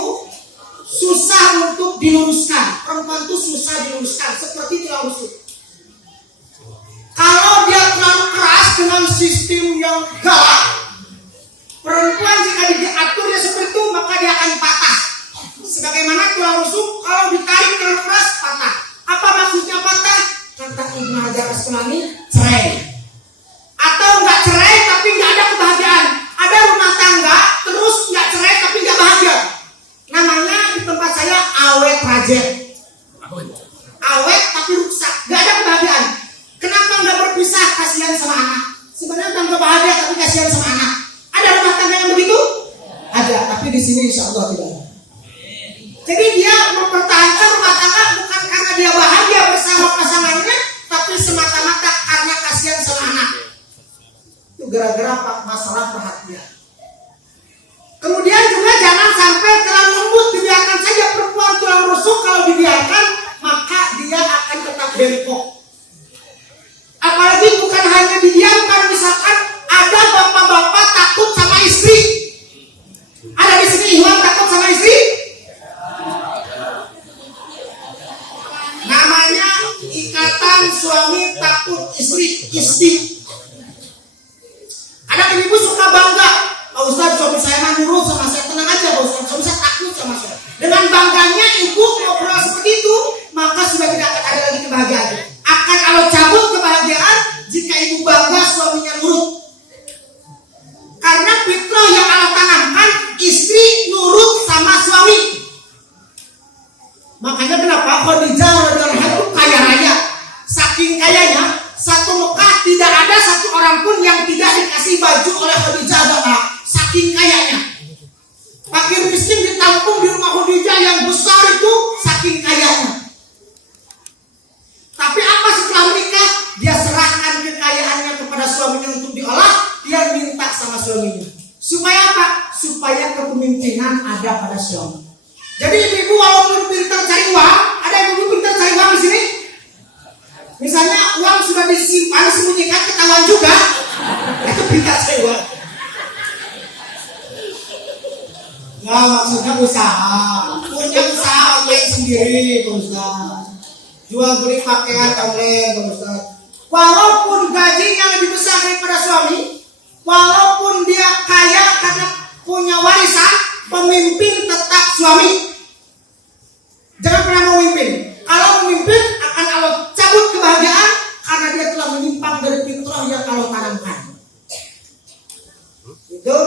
susah untuk diluruskan. Perempuan itu susah diluruskan seperti tulang rusuk. Kalau dia terlalu keras dengan sistem yang galak, perempuan jika diatur dia seperti itu maka dia akan patah. Sebagaimana tulang rusuk kalau ditarik terlalu keras patah. Apa maksudnya patah? Kata Ibnu Hajar Asqalani, cerai. Atau nggak cerai tapi nggak ada kebahagiaan. Ada rumah tangga terus nggak cerai tapi nggak bahagia. Namanya di tempat saya awet rajet. Awet tapi rusak, nggak ada kebahagiaan. Kenapa nggak berpisah? Kasihan sama anak. Sebenarnya udah nggak bahagia tapi kasihan sama anak. Ada rumah tangga yang begitu? Ada, tapi di sini insya Allah tidak ada. Jadi dia mempertahankan rumah tangga bukan karena dia bahagia bersama pasangannya, tapi semata-mata karena Bukan suami takut istri. Ada ibu suka bangga, Pak Ustadz suami saya nurut sama saya, tenang aja Pak Ustadz, suami saya takut sama saya. Dengan bangganya ibu ngobrol seperti itu, maka sudah tidak akan ada lagi kebahagiaan. Akan Allah cabut kebahagiaan jika ibu bangga suaminya nurut. Karena fitrah yang Allah tanamkan, istri nurut sama suami. Makanya kenapa Khadijah radhiyallahu anha itu kaya raya. Saking kayanya, satu Mekah tidak ada satu orang pun yang tidak dikasih baju oleh Khadijah radhiyallahu anha. Saking kayanya. Fakir miskin ditampung di rumah Khadijah yang besar itu saking kayanya. Tapi apa setelah menikah? Dia serahkan kekayaannya kepada suaminya untuk diolah. Dia minta sama suaminya. Supaya apa? Supaya kepemimpinan ada pada suami. Jadi ibu walaupun pintar cari uang, ada ibu pintar cari uang di sini. Misalnya uang sudah disimpan, disembunyikan, ketahuan juga. Itu pintar cari uang. Nah, maksudnya usaha. Punya usaha yang sendiri, Pak Ustaz. Jual beli pakaian online, Pak Ustaz. Walaupun gajinya lebih besar daripada suami, walaupun dia kaya karena punya warisan, pemimpin tetap suami. Jangan pernah memimpin. Kalau memimpin akan Allah cabut kebahagiaan karena dia telah menyimpang dari fitrah yang Allah tanamkan. Itu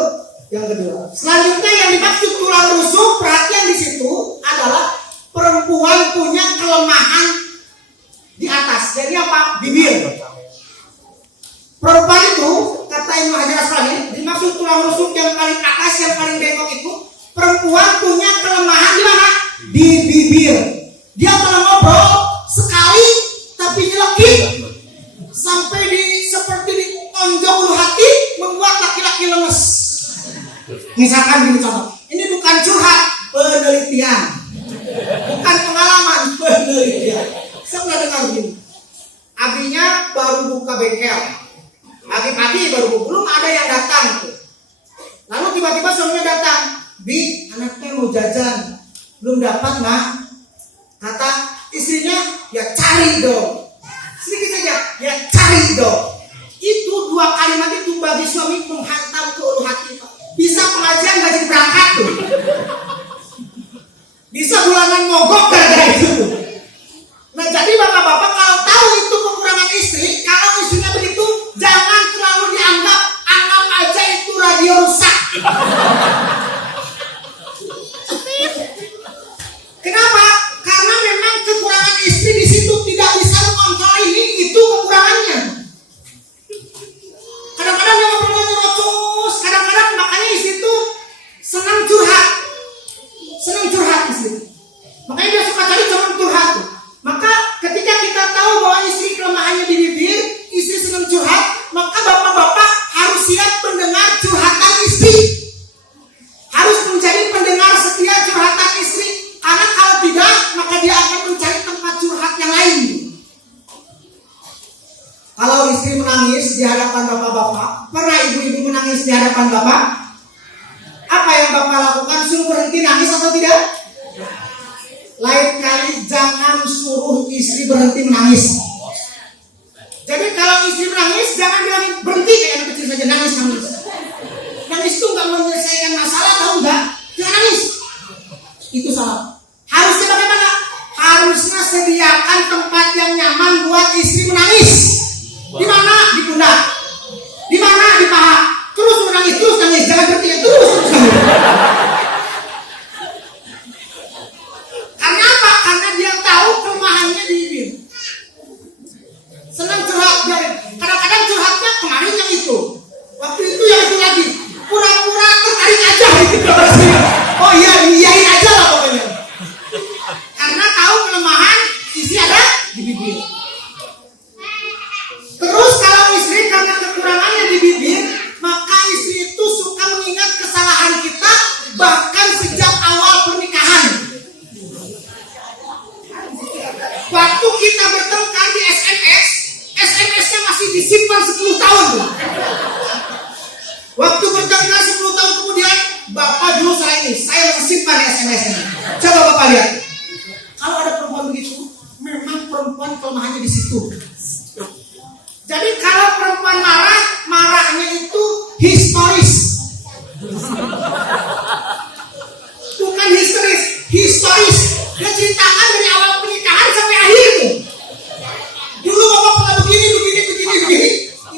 yang kedua. Selanjutnya yang dimaksud tulang rusuk, perhatian di situ adalah perempuan punya kelemahan di atas. Jadi apa? Bibir. Perempuan itu, kata Ibnu Hajar Asqalani, dimaksud tulang rusuk yang paling atas, yang paling bengkok itu, perempuan punya kelemahan di mana? Di bibir. Dia kalau ngobrol sekali tapi nyelekit sampai seperti ditonjok ulu hati, membuat laki-laki lemes. Misalkan gini contoh, ini bukan curhat, penelitian, bukan pengalaman, penelitian. Saya pernah dengar begini, abinya baru buka bengkel, pagi-pagi baru buka, belum ada yang datang tuh. Lalu tiba-tiba suaminya datang, Bi, anaknya mau jajan, belum dapat nah. Kata istrinya, ya cari dong. Sedikit saja, ya cari dong. Itu dua kalimat itu bagi suami menghantam ke ulu hati. Bisa pengajian gak jadi berangkat tuh. Bisa bulanan mogok gara-gara itu tuh. Nah jadi bapak-bapak kalau tahu itu kekurangan istri, kalau istrinya begitu, jangan terlalu dianggap, anggap aja itu radio rusak. Kenapa? Karena memang kekurangan istri di situ tidak bisa mengontrol ini, itu kekurangannya. Kadang-kadang dia ngobrol terus, kadang-kadang makanya istri itu senang curhat istri. Makanya dia suka cari teman curhat. Maka ketika kita tahu bahwa istri kelemahannya di bibir, istri senang curhat, maka bapak-bapak harus siap mendengar curhatan istri. Harus menjadi pendengar setia curhatan istri. Karena kalau tidak, maka dia akan mencari tempat curhat yang lain. Kalau istri menangis di hadapan bapak-bapak, pernah ibu-ibu menangis di hadapan bapak? Apa yang bapak lakukan? Suruh berhenti nangis atau tidak? Lain kali jangan suruh istri berhenti menangis. Jadi kalau istri menangis, jangan bilang berhenti kayak anak kecil saja, nangis. Nangis itu nggak menyelesaikan masalah, tahu nggak? Jangan nangis. Itu salah. Harusnya bagaimana? Harusnya sediakan tempat yang nyaman buat istri menangis. Di mana? Di pundak. Di mana? Di paha. Terus menangis, terus nangis. Jangan berhenti, terus nangis. Karena apa? Karena dia tahu kelemahannya di bibir. Senang curhat. Kadang-kadang curhatnya kemarin yang itu. Waktu itu yang itu lagi. Pura-pura tertarik aja gitu. Oh iya, iyain aja lah pokoknya. Karena tahu kelemahan istri ada di bibir. Terus kalau istri karena kekurangannya di bibir, maka istri itu suka mengingat kesalahan kita bahkan sejak awal pernikahan. Waktu kita bertengkar di SMS, SMS-nya masih disimpan 10 tahun. Waktu bertengkar 10 tahun kemudian, Bapak dulu saya masih simpan SMS-nya. Coba Bapak lihat. Kalau ada perempuan begitu, memang perempuan perempuan kelemahannya di situ. Jadi kalau perempuan marahnya itu historis. Bukan historis. Dia ceritakan dari awal pernikahan sampai akhir. Dulu bapak pernah begini.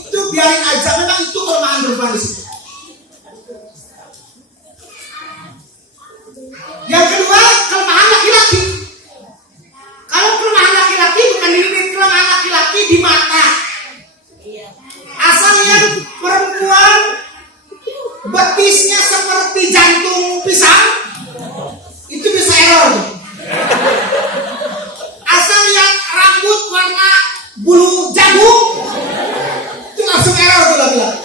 Itu biarin aja, memang itu kelemahan perempuan di situ. Yang kedua, kelemahan laki-laki. Kalau kelemahan laki-laki bukan kelemahan laki-laki di mata. Asalnya perempuan betisnya seperti jantung pisang, itu bisa error. Asal yang rambut warna bulu jagung, itu langsung error tuh laki-laki.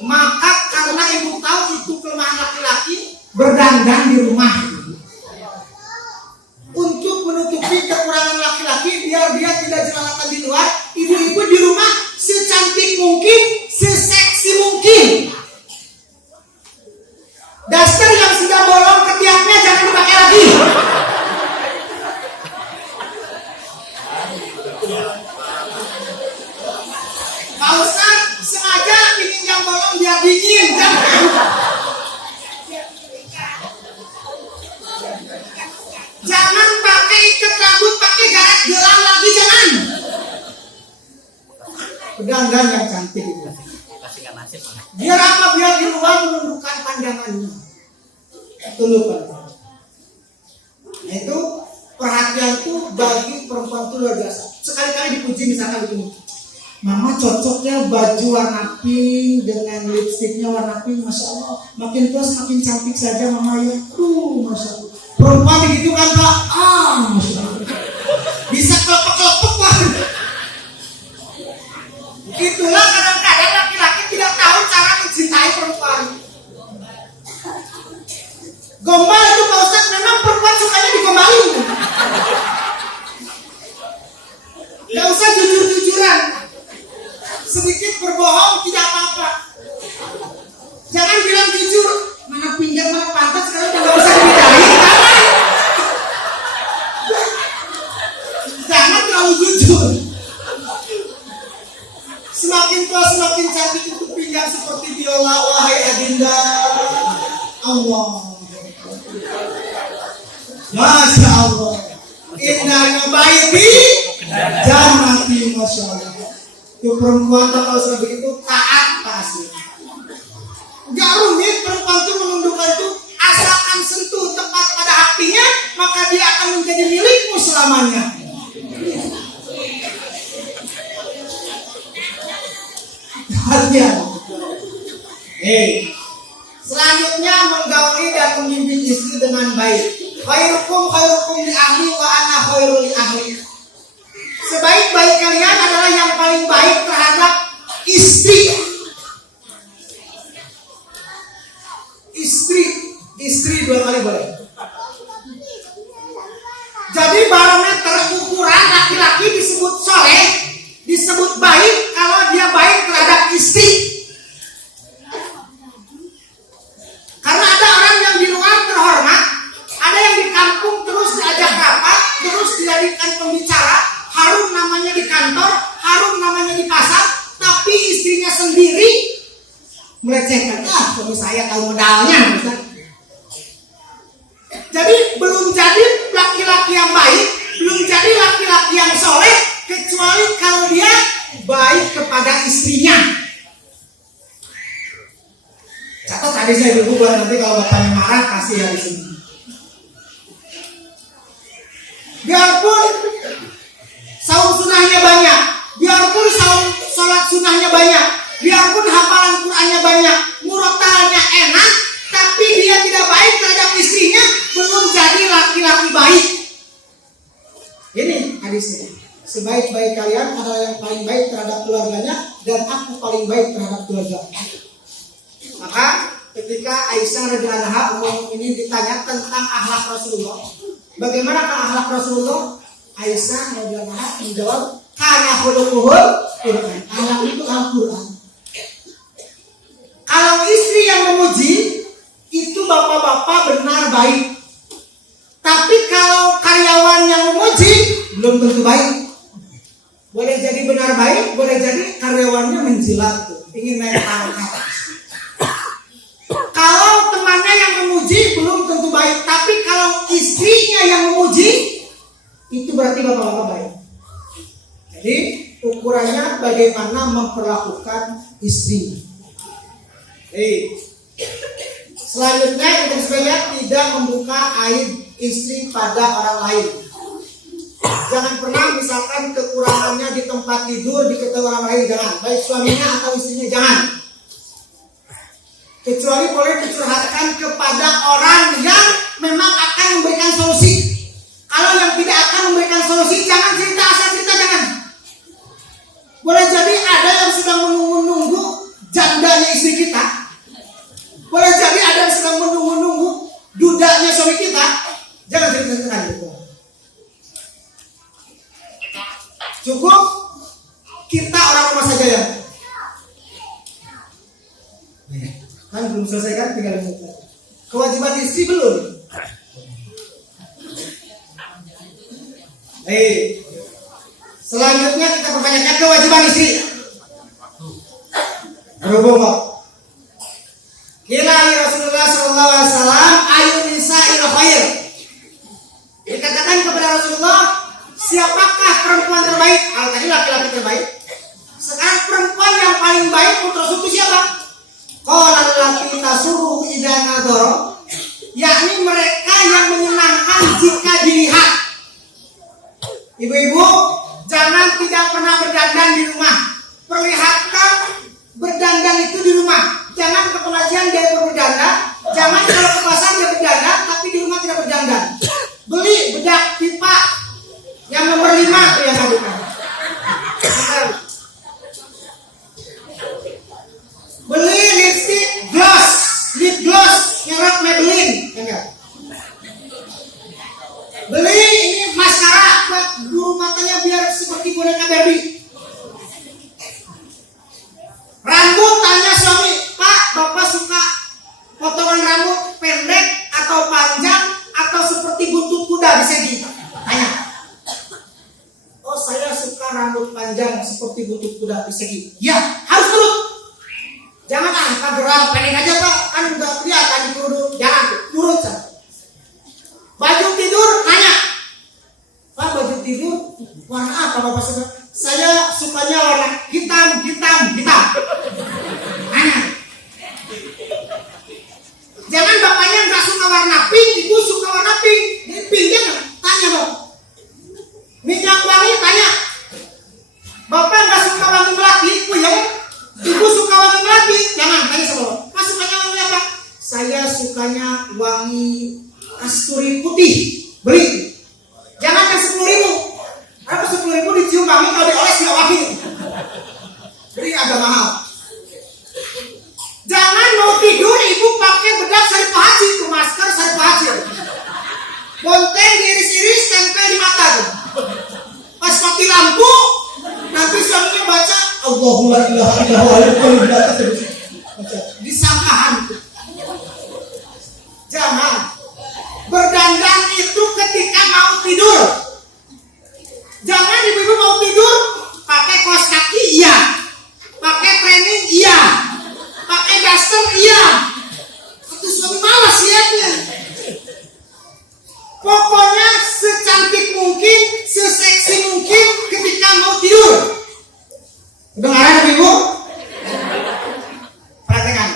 Maka karena ibu tahu itu kelemahan laki-laki, berdandan di rumah untuk menutupi kekurangan laki-laki biar dia tidak jelalatan di luar. Ibu-ibu di rumah secantik mungkin, seseksi mungkin. Daster yang sudah bolong ketiaknya jangan dipakai lagi. Pak Ustaz sengaja bikin yang bolong biar dingin, jangan. Jangan pakai ikat rambut, pakai garet gelang lagi, jangan. Dandan yang cantik itu. Biar apa? Biar di luar menundukkan pandangannya. Tundukkan. Nah, itu perhatian itu bagi perempuan itu luar biasa. Sekali-kali dipuji misalkan begini. Mama cocok ya baju warna pink dengan lipstiknya warna pink, masya Allah. Makin tua semakin cantik saja mama ya. Masya Allah. Perempuan begitu kan Pak? Masya Allah. Bisa kelepek-kelepek Pak. Itulah kadang-kadang laki-laki tidak tahu cara mencintai perempuan. Gombal itu Pak Ustaz, memang perempuan sukanya digombalin. Gak usah jujur-jujuran. Sedikit berbohong tidak apa-apa. Jangan bilang jujur, mana pinggang mana pantat sekarang udah gak usah dibedain. Jangan terlalu jujur. Semakin tua semakin cantik itu pinggang seperti biola, wahai adinda Allah. Masya Allah. Indahnya baiti jannati, masya Allah. Itu perempuan kalau sudah begitu taat pasti. Gak rumit perempuan itu menundukkan itu, asalkan sentuh tepat pada hatinya, maka dia akan menjadi milikmu selamanya. Selanjutnya menggauli dan memimpin istri dengan baik. Khairukum li ahli wa ana khairul li ahli. Sebaik-baik kalian adalah yang paling baik terhadap istri. Istri dua kali boleh. Jadi barometer ukuran laki-laki disebut soleh, disebut baik kalau dia baik terhadap istri. Karena ada orang yang di luar terhormat, ada yang di kampung terus diajak rapat, terus dijadikan pembicara, harum namanya di kantor, harum namanya di pasar, tapi istrinya sendiri melecehkan. Suami saya tahu modalnya. Jadi belum jadi laki-laki yang baik, belum jadi laki-laki yang soleh, kecuali kalau dia baik kepada istrinya. Catat tadi saya dulu buat nanti kalau bapaknya marah kasih ya di sini. Biarpun saum sunahnya banyak, biarpun sholat sunahnya banyak, biarpun hafalan Qur'annya banyak, murotalnya enak, tapi dia tidak baik terhadap istrinya, belum jadi laki-laki baik. Ini hadisnya. Sebaik-baik kalian adalah yang paling baik terhadap keluarganya, dan aku paling baik terhadap keluarga. Maka ketika Aisyah radhiyallahu anha ini ditanya tentang akhlak Rasulullah, bagaimana akhlak Rasulullah? Aisyah radhiyallahu anha menjawab, kana khuluquhul Qur'an. Akhlak itu Al-Qur'an. Kalau istri yang memuji, itu bapak-bapak benar baik. Tapi kalau karyawan yang memuji, belum tentu baik. Boleh jadi benar baik, boleh jadi karyawannya menjilat, ingin naik pangkat. Kalau temannya yang memuji belum tentu baik, tapi kalau istrinya yang memuji, itu berarti bapak-bapak baik. Jadi ukurannya bagaimana memperlakukan istri. Selanjutnya kita bisa lihat tidak membuka aib istri pada orang lain. Jangan pernah misalkan kekurangannya di tempat tidur diketahui orang lain, jangan. Baik suaminya atau istrinya, jangan. Kecuali boleh dicurhatkan kepada orang yang memang akan memberikan solusi. Kalau yang tidak akan memberikan solusi, jangan cerita, asal cerita jangan. Boleh jadi ada yang sedang menunggu-nunggu jandanya istri kita. Boleh jadi ada yang sedang menunggu-nunggu dudanya suami kita. Jangan cerita-ceritakan gitu. Cukup kita orang rumah saja ya. Kan belum selesai kan, tinggal minta. Kewajiban istri belum. Selanjutnya kita pertanyakan kewajiban istri. Berhubung kok. Kila Rasulullah SAW ayun nisa'il khair. Dikatakan kepada Rasulullah, siapakah perempuan terbaik? Tadi laki-laki terbaik. Sekarang perempuan yang paling baik menurut Rasul itu siapa? Qala allati tasuru idza nadhara, yakni mereka yang menyenangkan jika dilihat. Ibu-ibu, jangan tidak pernah berdandan di rumah. Perlihatkan berdandan itu di rumah. Jangan ke pengajian dia berdandan, jangan kalau ke pasar dia berdandan, tapi di rumah tidak berdandan. Beli bedak pipa yang nomor 5 itu yang bukan. Beli lipstick gloss, lip gloss merek Maybelline, enggak. Beli ini maskara buat bulu matanya biar seperti boneka Barbie. Rambut, tanya suami, Pak, Bapak suka potongan rambut pendek atau panjang atau seperti buntut kuda, bisa gitu? Tanya. Oh, saya suka rambut panjang seperti buntut kuda, bisa gitu? Ya, harus nurut. Jangan angkat gerak pendek aja Pak, kan udah kelihatan di kerudung. Jangan, nurut saja. Baju tidur, tanya. Pak, baju tidur warna apa Bapak suka? Saya sukanya warna hitam. Tanya. Jangan bapaknya nggak suka warna pink, ibu suka warna pink. Ini pink jangan. Tanya Bapak. Minyak wangi, tanya. Bapak nggak suka wangi melati, ibu ya? Ibu suka wangi melati, jangan. Tanya sama Bapak. Pak sukanya wangi apa? Saya sukanya wangi kasturi putih. Beli. Jangan ke 10.000. Karena 10.000 dicium wangi, kalau dioles nggak wangi. Beli agak mahal. Jangan mau tidur ibu pakai bedak sari pahaci, itu masker sari pahaci. Bonteng diiris-iris, tempel di mata tuh. Pas mati lampu, nanti suaminya baca Allahu la ilaha illallah disangkahan. Jangan berdandan itu ketika mau tidur. Jangan ibu-ibu mau tidur pakai kaos kaki, iya. Pakai training, iya. Pakai daster, iya. Itu suami malas lihatnya. Pokoknya secantik mungkin, seseksi mungkin ketika mau tidur. Kedengaran ibu? Perhatikan.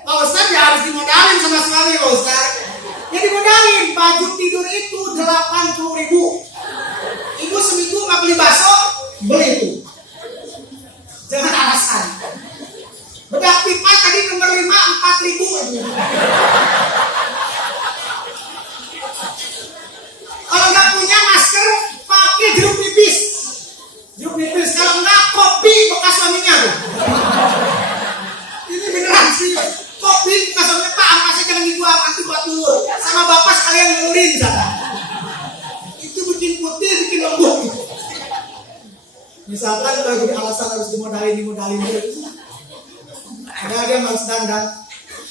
Pak Ustaz ya harus dimodalin sama suami Pak Ustaz. Ya dimodalin, baju tidur itu 80.000. Ibu seminggu nggak beli bakso, beli itu. Jangan alasan. Bedak pipa tadi nomor 5 4.000 aja. Kalau nggak punya masker, pakai jeruk nipis. Jeruk nipis. Kalau nggak, kopi bekas suaminya tuh. Ini beneran sih. Kopi bekas suaminya, Pak, ampasnya jangan dibuang, nanti buat telur. Sama bapak sekalian ngelurin sana. Itu bikin putih, bikin lembut. Misalkan kalau jadi alasan harus dimodalin terus. Ada dia harus dandan,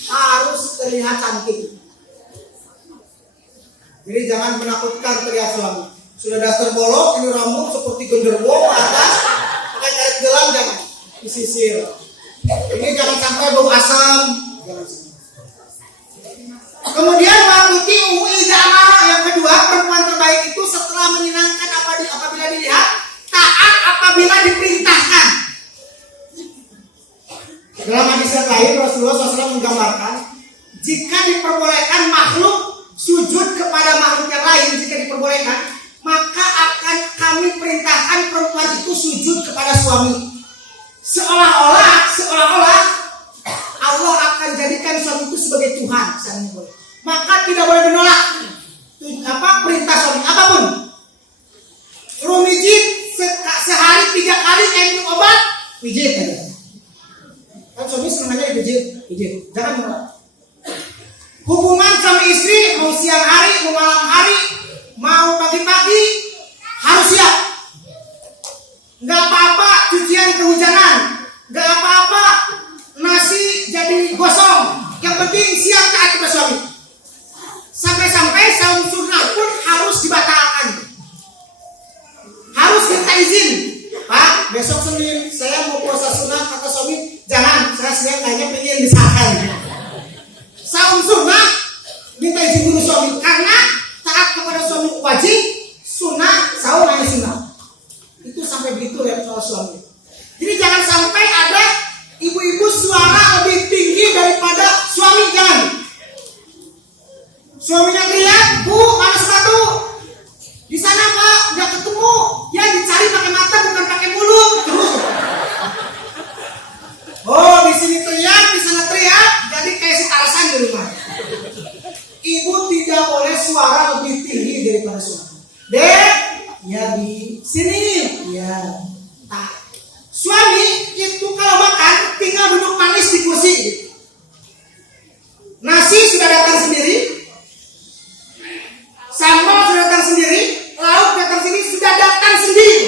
harus terlihat cantik. Jadi jangan menakutkan terlihat suami. Sudah daster bolong, ini rambut seperti genderuwo ke atas, pakai karet gelang jangan disisir. Ini jangan sampai bau asam. Kemudian wakuti idamah, yang kedua, perempuan terbaik itu setelah menyenangkan apabila dilihat, taat apabila diperintahkan. Dalam hadis yang lain Rasulullah SAW menggambarkan, jika diperbolehkan makhluk sujud kepada makhluk yang lain, jika diperbolehkan, maka akan kami perintahkan perempuan itu sujud kepada suami. Seolah-olah Allah akan jadikan suami itu sebagai Tuhan. Maka tidak boleh menolak perintah suami apapun. Rumijit sehari 3 kali minum obat, pijit aja. Kan suami senangnya pijit. Jangan menolak. Hubungan suami istri mau siang hari, mau malam hari, mau pagi-pagi harus siap. Nggak apa-apa cucian kehujanan, nggak apa-apa nasi jadi gosong. Yang penting siap taat kepada suami. Sampai-sampai saum sunnah pun harus dibatalkan. Harus minta izin. Pak, besok Senin saya mau puasa sunnah, kata suami, jangan, saya siang hanya pengen disahkan. Saum sunnah minta izin dulu suami, karena taat kepada suami wajib, sunnah saum hanya sunnah. Itu sampai begitu ya soal suami. Jadi jangan sampai ada ibu-ibu suara lebih tinggi daripada suami, jangan. Suaminya teriak, Bu, mana sepatu? Di sana Pak, nggak ketemu. Ya dicari pakai mata bukan pakai mulut. Terus. Oh, di sini teriak, di sana teriak, jadi kayak si Tarzan di rumah. Ibu tidak boleh suara lebih tinggi daripada suami. Dek, ya di sini, ya. Nah, suami itu kalau makan tinggal duduk manis di kursi. Nasi sudah datang sendiri, sambal sudah datang sendiri, lauk datang sendiri, sudah datang sendiri.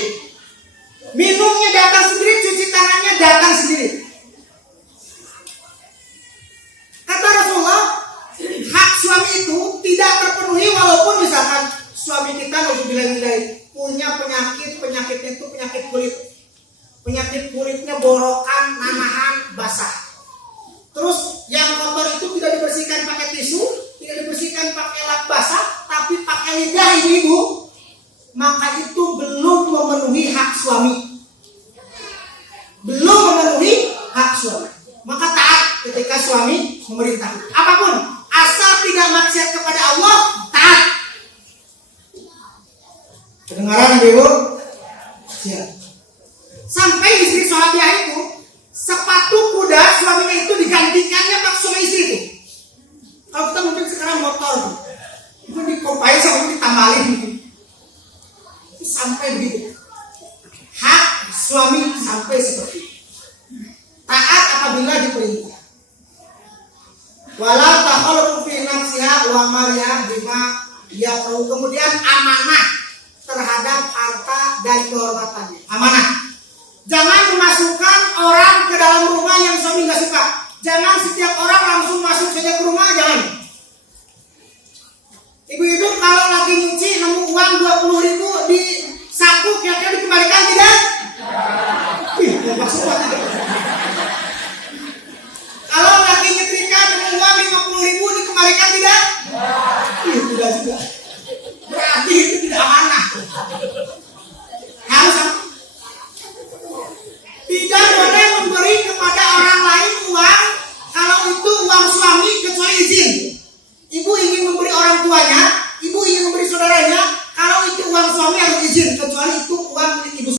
Minumnya datang sendiri, cuci tangannya datang sendiri. Kata Rasulullah, hak suami itu tidak terpenuhi walaupun misalkan suami kita nilai punya penyakitnya itu penyakit kulit. Penyakit kulitnya borokan, nanahan, basah. Terus yang kotor itu tidak dibersihkan pakai tisu, tidak dibersihkan pakai lap basah, tapi pakai lidah ibu, maka itu belum memenuhi hak suami. Belum memenuhi hak suami. Maka taat ketika suami memerintah. Apapun, asal tidak maksiat kepada Allah, taat. Kedengaran ibu? Siap. Sampai istri Sahabiah itu sepatu kuda suaminya itu digantikannya pak suami istri itu. Kalau kita mungkin sekarang motor itu dikompain sama ditambahin itu sampai begitu. Hak suami sampai seperti itu. Taat apabila diperintah. Wala takhalu fi nafsiha wa maliha bima yaqulu. Kemudian amanah terhadap harta dan kehormatannya. Amanah. Jangan memasukkan orang ke dalam rumah yang suami nggak suka. Jangan setiap orang langsung masuk saja ke rumah, jangan. Ibu-ibu kalau lagi nyuci nemu uang 20.000 di saku, kira-kira dikembalikan tidak? Maksudnya tidak. Kalau lagi nyetrika nemu uang 50.000 dikembalikan tidak? Tidak juga. Berarti itu tidak amanah. Harus tidak boleh memberi kepada orang lain uang kalau itu uang suami kecuali izin. Ibu ingin memberi orang tuanya, ibu ingin memberi saudaranya, kalau itu uang suami harus izin, kecuali itu uang milik ibu.